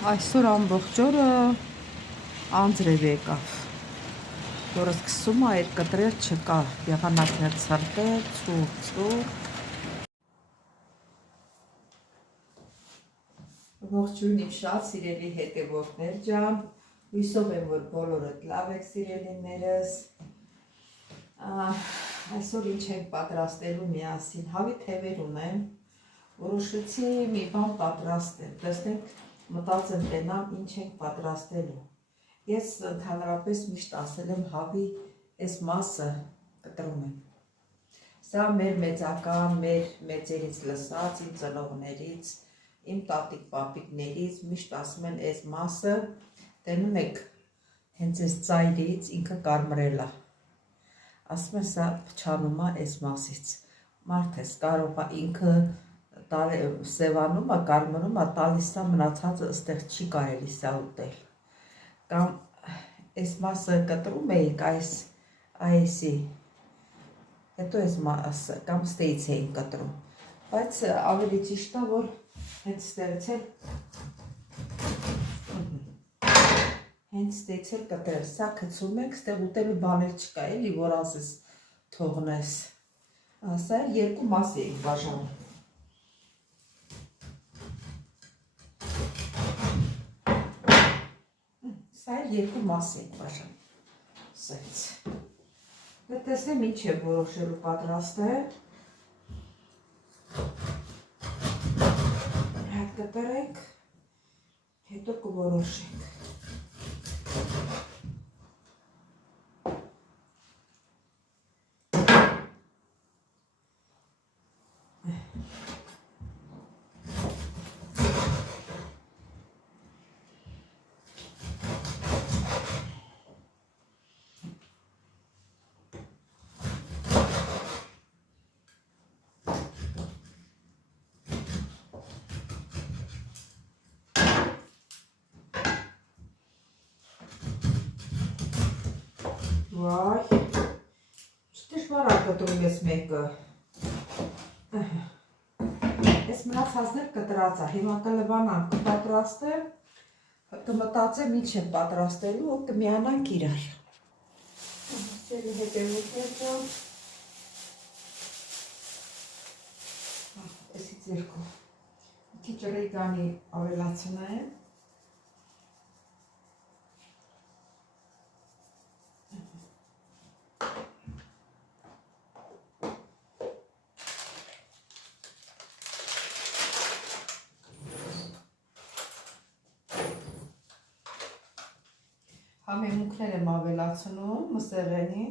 Այսօր ամբողջ օրը անձրև եկավ, որը սկսում է այդ կտրել չկա, եղանակներ ցրտել, ցուրտ։ Ողջույն իմ շատ սիրելի հետևորդներ ջան, հույսով եմ, որ բոլորդ լավ եք սիրելիներս։ Այսօր ինչ ենք պատրաստելու միասին, հավի թևեր ունեմ, որոշեցի մի բան պատրաստել, տեսնենք մտածեմ տենամ ինչ ենք պատրաստելու։ Ես ընդհանրապես միշտ ասել եմ հավի այս մասը կտրում եմ։ Սա մեր մեծական, մեր մեծերից լսած, իմ ծնողներից, իմ տատիկ պապիկներից միշտ ասում են այս մասը, տենում եք հենց այս ծայրից ինքը կարմրել է։ Ասում են սա փչանում է այս մասից։ Մարդ ես կարող է ինքը սևանում է, կարմրում է, տալիս է մնացածը ըստեղ չի կարելի սա ուտել։ Կամ այս մասը կտրում էինք այսի, հետո այս մասը, կամ ստեից էինք կտրում, բայց ավելի ճիշտ է, որ հենց ստեից էլ կտրել, սա գցում ենք, ստեղ ուտելու բաներ չկա էլի, որ ասես թողնես, սա երկու մաս էինք բաժանում։ Սա երկու մաս ենք բաժանում, սենց։ Դե տեսնեմ ինչ է որոշելու պատրաստել։ Հետ կտրենք, հետո կորոշենք։ Վայ, չդժվար է կտրում ես մեկը, ես մնացածներ կտրած է, հիմա կլվանանք կպատրաստեմ, կմտածեմ ինչ եմ պատրաստելու ու կմիանանք իրար։ Սելի հետևորդներ ջան, էսից երկու, քիչ ռեգանի ավելացնեմ։ Համեմունքներ եմ ավելացնում մսեղենի։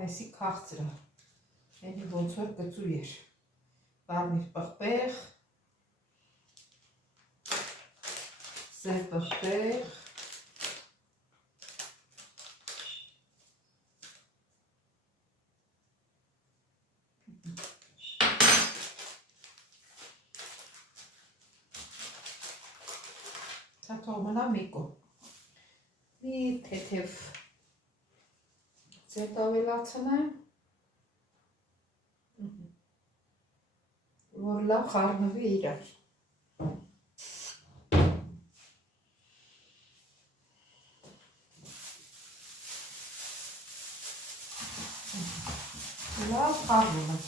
Այսի քաղցրը, ենի ոնց որ կծու էր, բարմիր պղպեղ, սև պղպեղ, սա թող մնա մի կողմ, մի թեթև Ձետ ավելացնեմ, որ լավ խառնվի իրար։ Լավ խառնում ենք։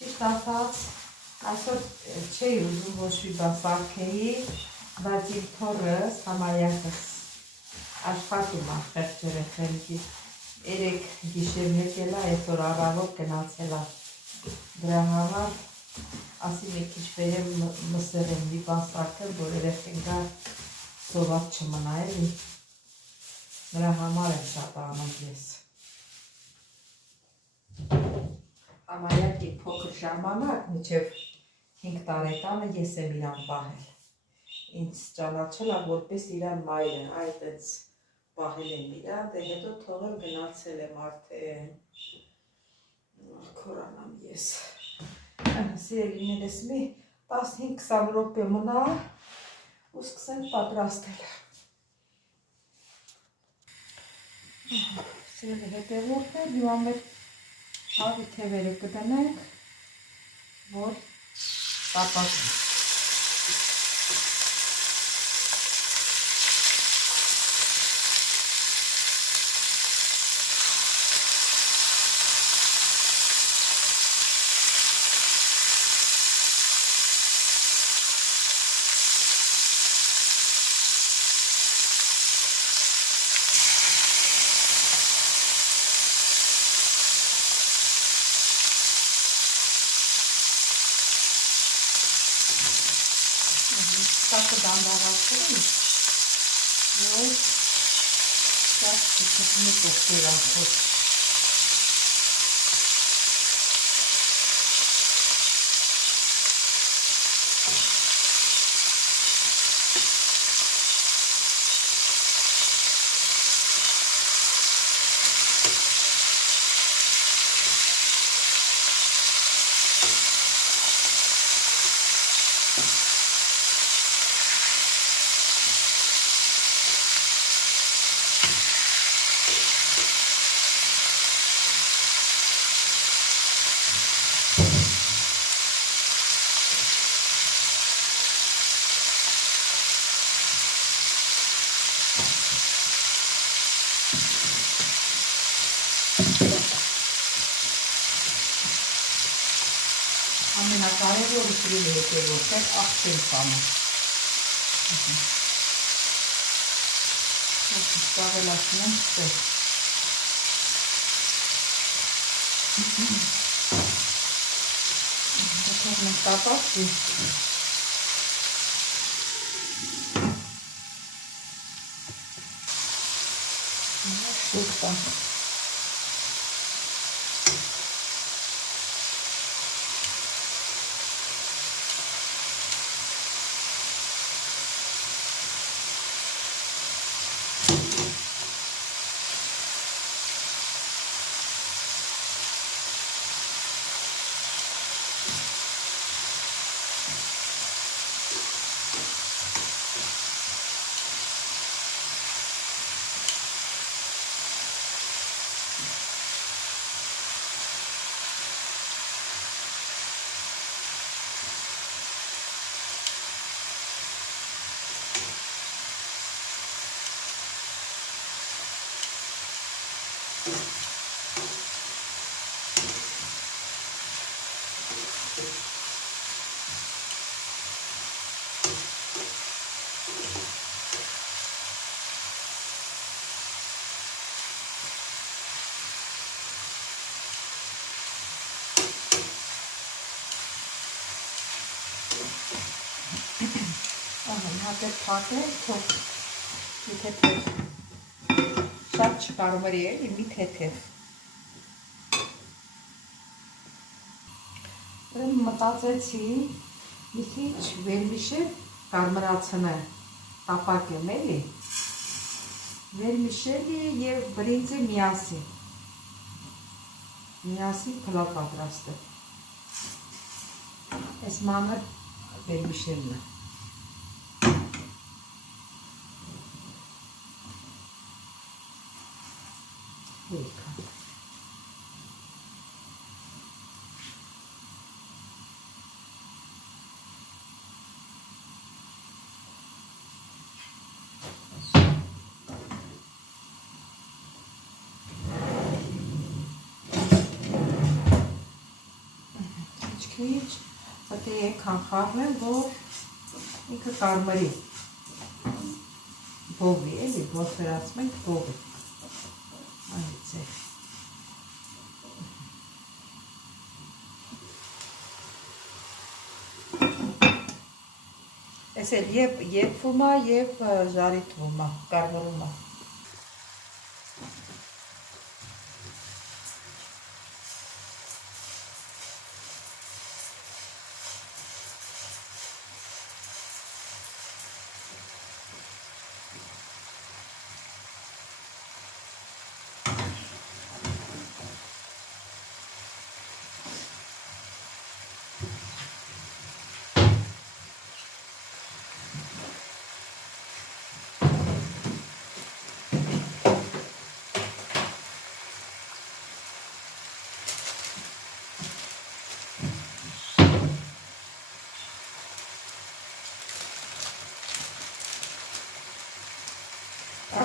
Ճիշտ ասած, այսօր չէի ուզում ոչ մի բան սարքեի, բայց իմ թորս համարյակս աշխատում է խեղճ երեխեքից, երեք գիշերն եկել է, այսօր առավոտ գնացել է, դրա համար ասի մի քիչ վերեմ մսեղեն մի բան սարքել, որ երեխենքա սոված չմնա էլի, նրա համար եմ շատ անում ես։ Համարյակի փոքր ժամանակ, մինչև 5 տարեկանը ես եմ իրան պահել։ Ինձ ճանաչել է որպես իրան մայրը, այդպես պահել եմ իրան, դե հետո թողել գնացել եմ արդեն։ Քորանամ ես։ Սիրելիներս մի 15-20 րոպե մնա ու սկսենք պատրաստել։ Սիրելի հետևորդներ, հիմա մեր հավի թևերը կդնենք, որ տապակեն։ Սակը դանդաղացրին, որ շատ չկտնի կողքեր անքոտ։ Ամենակարևորը սիրելի հետևորդներ աղջիկ բանը։ Ստավելացնեմ ստեղ։ Թողնենք տապակի։ Շուտ տան։ Հատեր փակենք, թող մի թեթև, շատ չկարմրի էլի, մի թեթև։ Մտածեցի, մի քիչ վերմիշել կարմրացնեմ, տապակեմ էլի, վերմիշելի և բրինձը միասին փլավ պատրաստեմ։ Այս մանր վերմիշելն է։ Քիչ պետք է կանխառնեմ, որ ինքը կարմրի, բողի, էլի, ոսկրացում ենք բողի, այնից է։ Ես էլ և եփվում է, և ժարիթվում է, կարմրում է։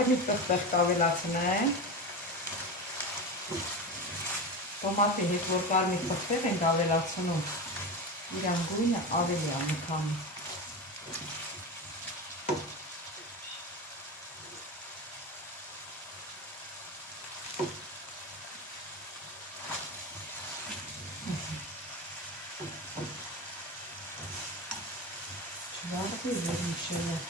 Բազմիկ տեղ կավելացնենք։ Տոմատի հետ որ կարմիր տեղ ենք ավելացնում, իրան գույնը ավելի ամքանում։ Չվարդի վերմիշելը։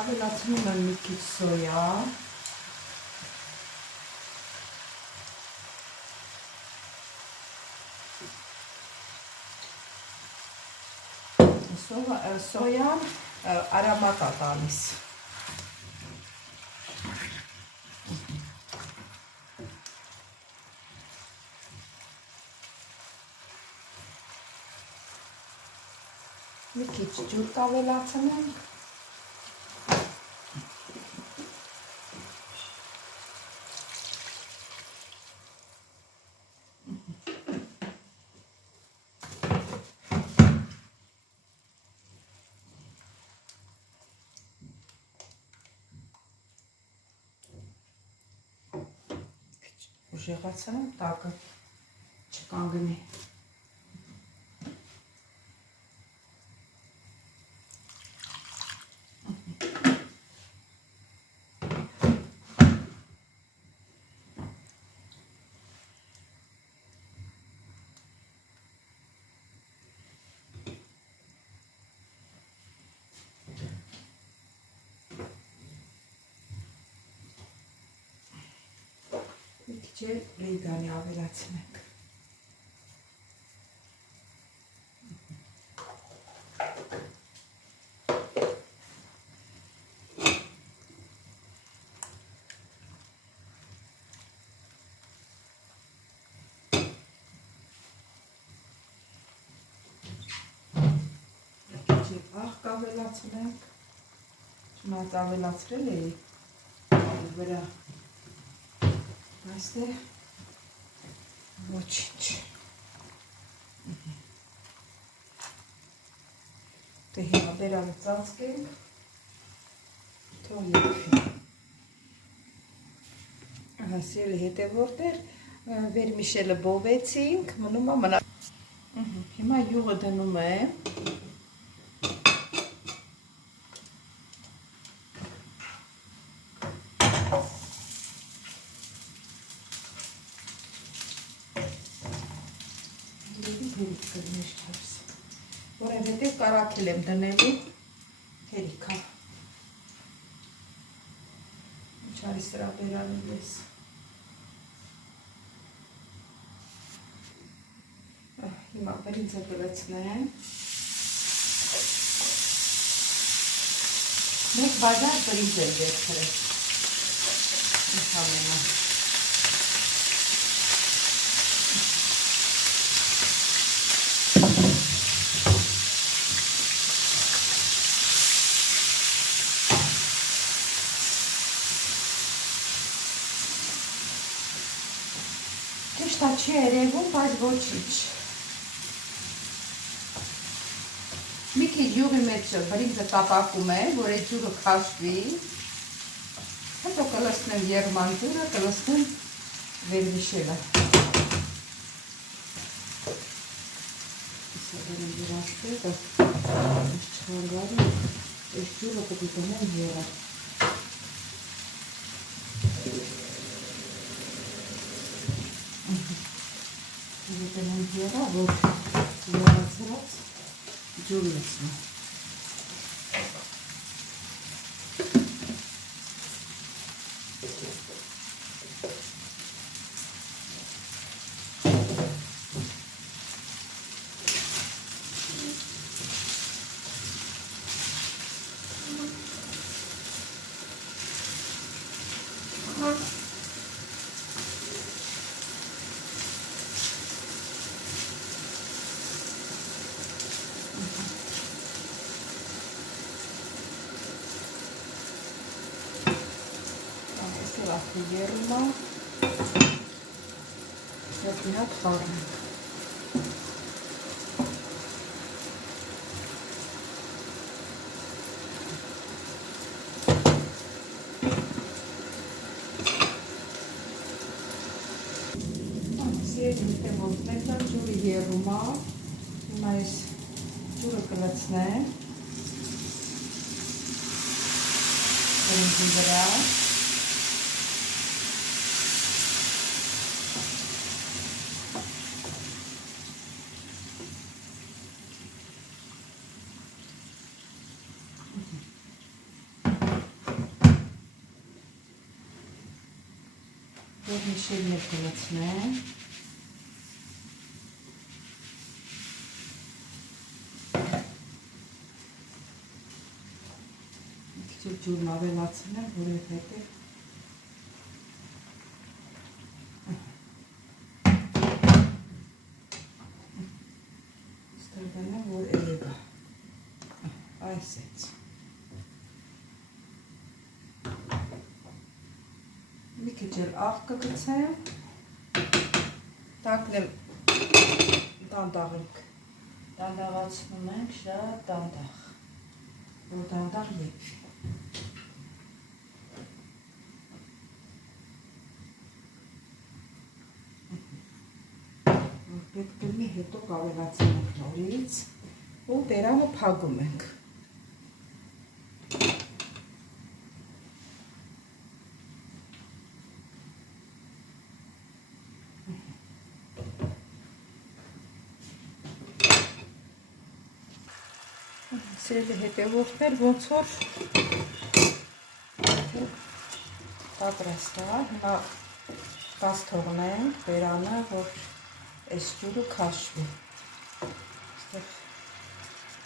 Ավելացնում եմ մի քիչ սոյա։ Սոյան արամատ է տալիս։ Մի քիչ ջուր կավելացնենք։ Ուժեղացնեմ տակը չկանգնի։ Մի քիչ լեյգանի ավելացնենք։ Աղ կավելացնենք, չնայած ավելացրել էի վրա, այստեղ ոչինչ, դե հիմա բերանը ծածկենք, թող եփի, հասել հետևորդներ, վերմիշելը բովեցինք, մնում է մնա, հիմա յուղը դնում եմ, որովհետև կարակել եմ դնելու հերիքա։ Չարի սրա բերանում ես։ Հիմա բրինձը կլցնեմ։ Մեկ բաժան բրինձ եմ վերցրել։ Ընդհանրապես Ճիշտ է չի երևում, բայց ոչինչ։ Մի քիչ յուղի մեջ բրինձը տապակում եմ, որ այդ ջուրը քաշվի։ Հետո կլցնեմ եղման ջուրը, կլցնեմ վերմիշելը։ Իսա դրեմ դրաստեղը, այս չհանգարում, այս ջուրը պետք է դնեմ եղը։ Դնում եղա, որ եղացրած ջուր լցնեմ։ Երումա, ես մի հատ խառնենք։ Սիրելի հետևորդներ, դա ջուրը եղում է, հիմա ես ջուրը կլցնեմ բրինձի վրա, վերմիշելն է կլցնեմ, ջուրն ավելացնեմ, որովհետև ստեղծեմ, որ ելևա, այսեց, մի քիչ էլ աղ կգցեմ, տակն եմ դանդաղացնում ենք, շատ դանդաղ, որ դանդաղ եպվի։ Պետք է մի հետո կավելացնենք նորից ու բերանը փակում ենք։ Սիրելի հետևորդներ, ոնց որ պատրաստ է, հիմա բաց թողնենք բերանը, որ այս ջուրը քաշվի։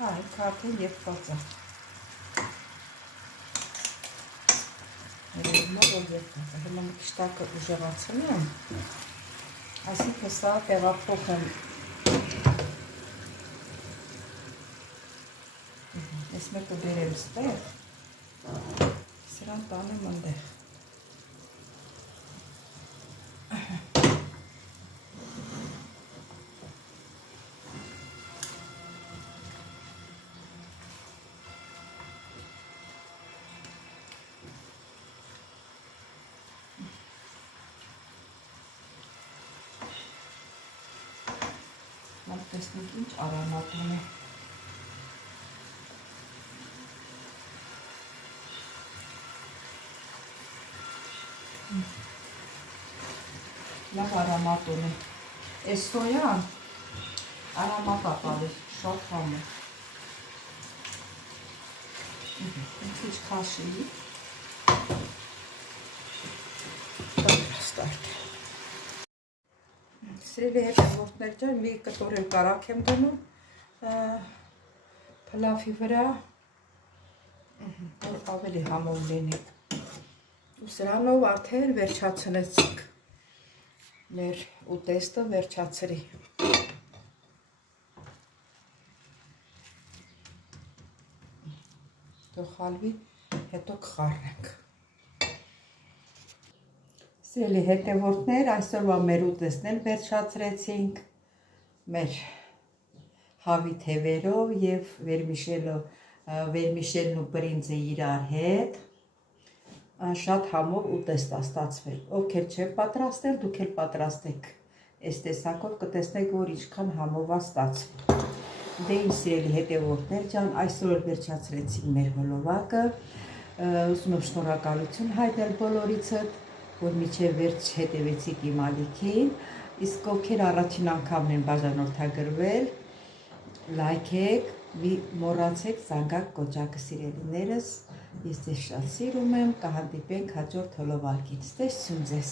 Այ քարտին եպված է։ Երևում է, որ եպված է։ Հիմա մի քիչ տակը ուժեղացնեմ, այսինքն սա տեղափոխեմ։ Ես մեկը բերեմ ստեղ, սրան տանեմ ընդեղ։ Տեսնենք ինչ արանատ ունի։ Լավ արամատ ունի։ Այս սոյան արամատ ապալի, շատ համ է։ Ինչ քաշի։ Սիրելի հետևորդներ ջան, մի կտոր էլ կարակ եմ դնում փլավի վրա, որ ավելի համով լինի։ Ու սրանով արդեն վերջացնեցինք մեր ուտեստը վերջացրի։ Թող խալվի, հետո կխառնենք։ Սիրելի հետևորդներ, այսօրվա մեր ուտեստն էլ վերջացրեցինք մեր հավի թևերով և վերմիշելն ու բրինձը իրար հետ, շատ համով ուտեստ է ստացվել։ Ովքեր չեն պատրաստել, դուք էլ պատրաստեք այս տեսակով, կտեսնեք, որ ինչքան համով է ստացվել։ Դե իմ սիրելի հետևորդներ ջան, այսօր էլ վերջացրեցինք մեր հոլովակը, ուզում եմ շնորհակալություն հայտնել բոլորիցդ, որ մինչև վերջ հետևեցիք իմ ալիքին, իսկ ովքեր առաջին անգամն են բաժանորդագրվել, լայքեք, մի մոռացեք զանգակ կոճակը սիրելիներս, ես ձեզ շատ սիրում եմ, կհանդիպենք հաջորդ հոլովակին, ստեսություն ձեզ։